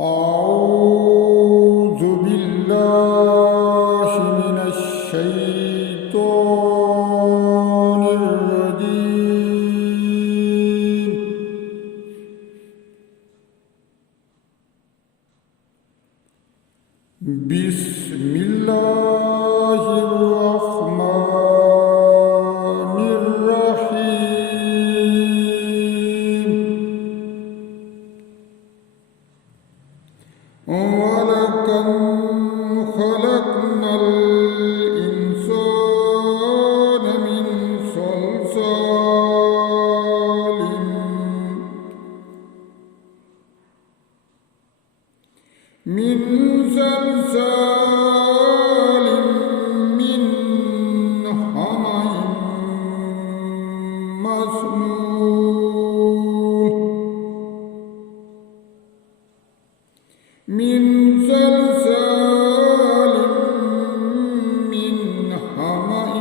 أعوذ بالله من الشيطان الرجيم. بسم الله الرحمن الرحيم. ولقد خلقنا الإنسان من صلصال من حمأ مسنون من صلصال من حمأ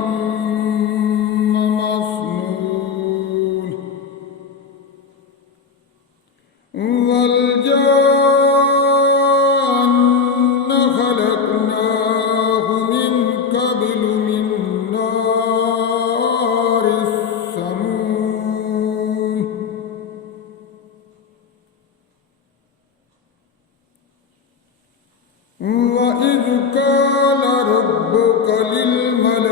مسنون والجان خلقناه من قبل من نار السموم وإذ قال ربك للملائكة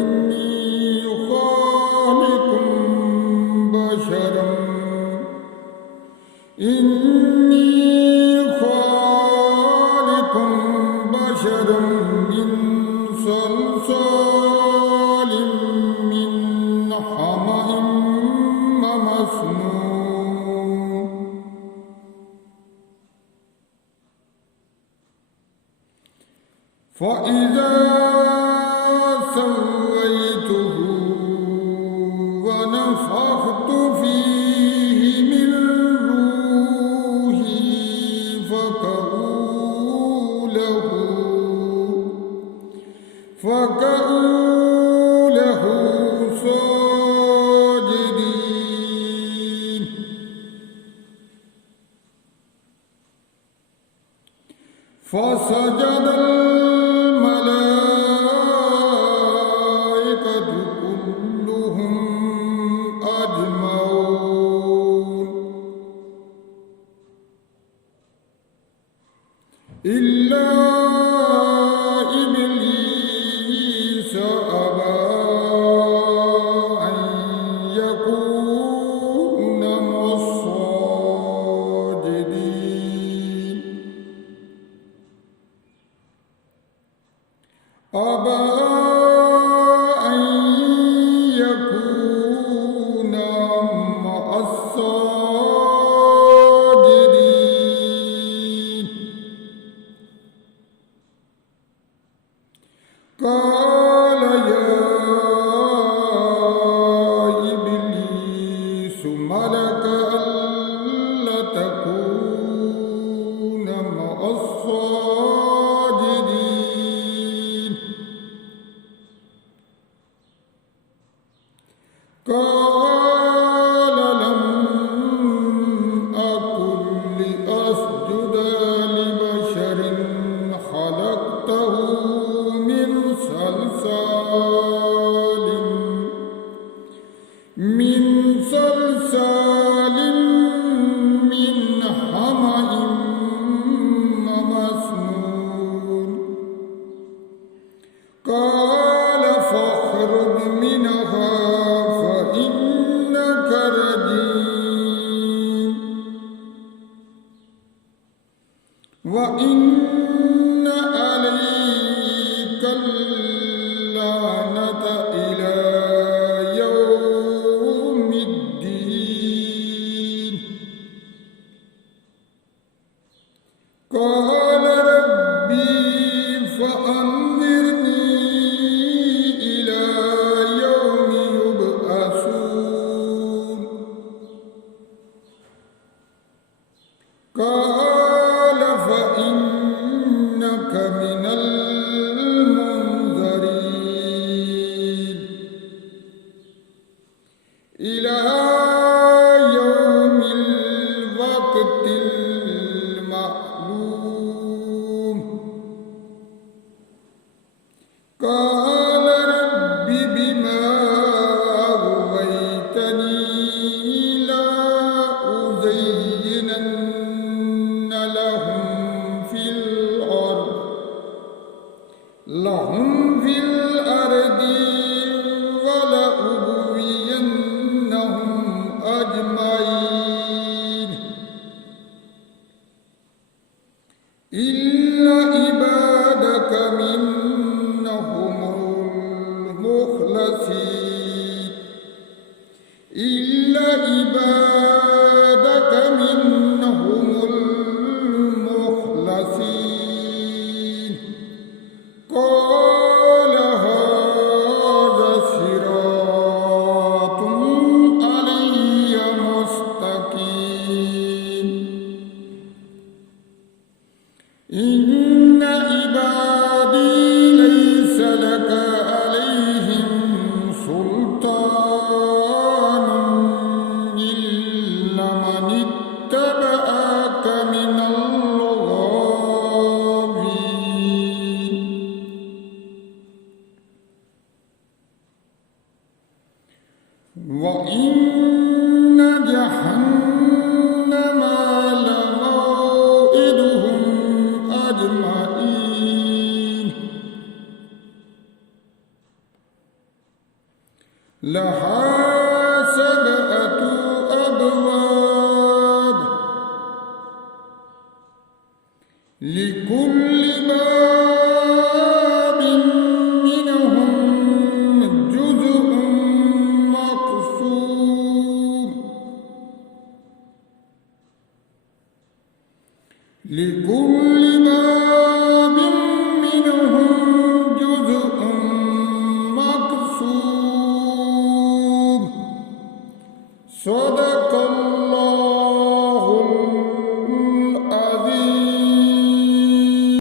إني خالق بشرا من صلصال من حمأ مسنون فإذا سويته ونفخت فيه من روحي فقعوا له ساجدين. فسجد الملائكة كلهم أجمعون إلا إبليس أبى أن يكون مع الساجدين. أبى أن يكون مع الساجدين. قال يا إبليس ما لك ألا تكون مع الساجدين؟ قال لم أكن لأسجد لبشر خلقته من صلصال من حمأ مسنون. قال فاخرج منها فإنك رجيم وإن عليك اللعنة إلى يوم الدين. قال ربي فأنظرني إلى يوم يبعثون. قال فإنك من المنظرين إلى يوم الوقت من اتبعك من الغاوين وإن جهنم لموعدهم أجمعين لها 7 أبواب لكل باب منهم جزء مقسوم لكل باب منهم جزء مقسوم صدق